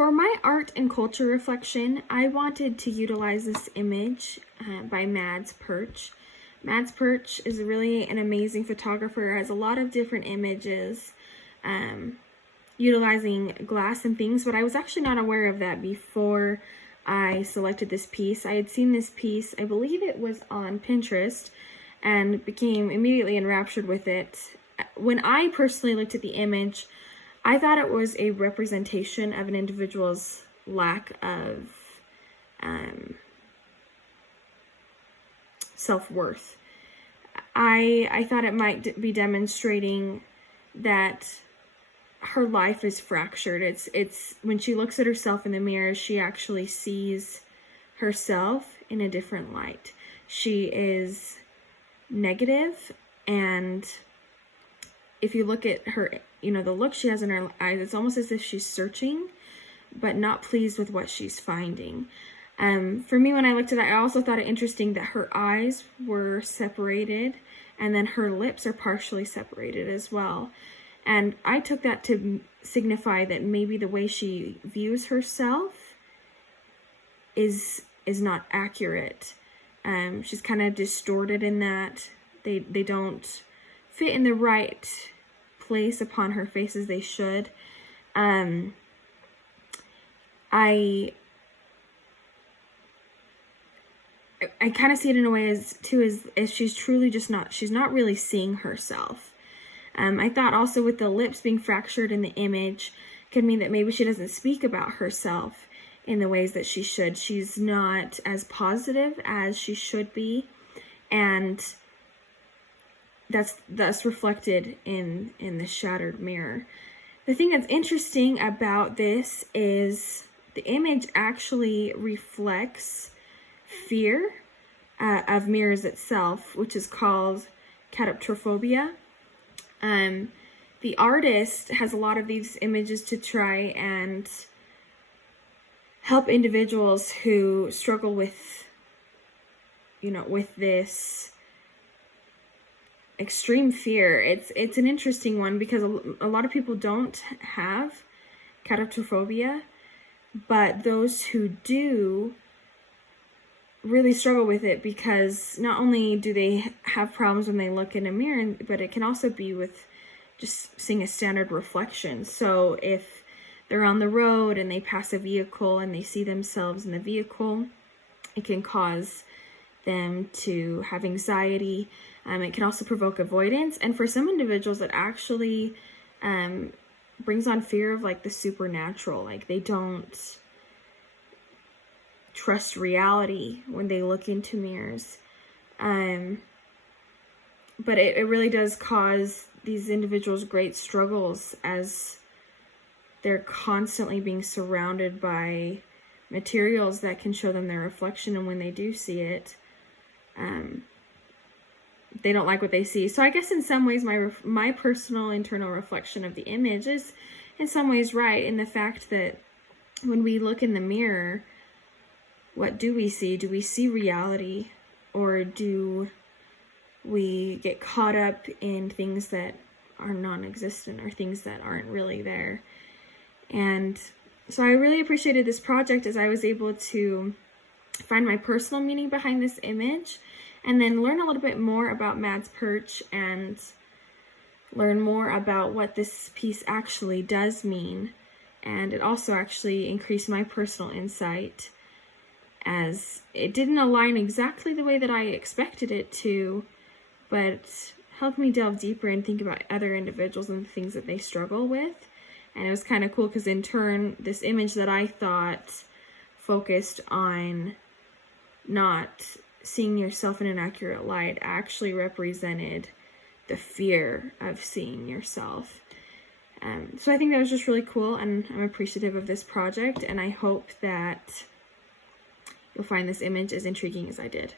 For my art and culture reflection, I wanted to utilize this image by Mads Perch. Mads Perch is really an amazing photographer, has a lot of different images utilizing glass and things, but I was actually not aware of that before I selected this piece. I had seen this piece, I believe it was on Pinterest, and became immediately enraptured with it. When I personally looked at the image, I thought it was a representation of an individual's lack of self-worth. I thought it might be demonstrating that her life is fractured. It's when she looks at herself in the mirror, she actually sees herself in a different light. She is negative, and if you look at her, the look she has in her eyes, it's almost as if she's searching, but not pleased with what she's finding. For me, when I looked at it, I also thought it interesting that her eyes were separated, and then her lips are partially separated as well. And I took that to signify that maybe the way she views herself is not accurate. She's kind of distorted in that they don't fit in the right place upon her face as they should. I kind of see it in a way as she's truly she's not really seeing herself. I thought also with the lips being fractured in the image could mean that maybe she doesn't speak about herself in the ways that she should. She's not as positive as she should be, and that's reflected in the shattered mirror. The thing that's interesting about this is the image actually reflects fear of mirrors itself, which is called catoptrophobia. The artist has a lot of these images to try and help individuals who struggle with, with this extreme fear. It's an interesting one because a lot of people don't have catoptrophobia, but those who do really struggle with it because not only do they have problems when they look in a mirror, but it can also be with just seeing a standard reflection. So if they're on the road and they pass a vehicle and they see themselves in the vehicle, it can cause them to have anxiety. It can also provoke avoidance, and for some individuals it actually brings on fear of like the supernatural. Like they don't trust reality when they look into mirrors. But it really does cause these individuals great struggles as they're constantly being surrounded by materials that can show them their reflection, and when they do see it, they don't like what they see. So I guess in some ways my personal internal reflection of the image is in some ways right, in the fact that when we look in the mirror, what do we see? Do we see reality, or do we get caught up in things that are non-existent or things that aren't really there? And so I really appreciated this project as I was able to find my personal meaning behind this image, and then learn a little bit more about Mads Perch and learn more about what this piece actually does mean. And it also actually increased my personal insight, as it didn't align exactly the way that I expected it to, but helped me delve deeper and think about other individuals and the things that they struggle with. And it was kind of cool because in turn, this image that I thought focused on not seeing yourself in an accurate light actually represented the fear of seeing yourself. So I think that was just really cool, and I'm appreciative of this project, and I hope that you'll find this image as intriguing as I did.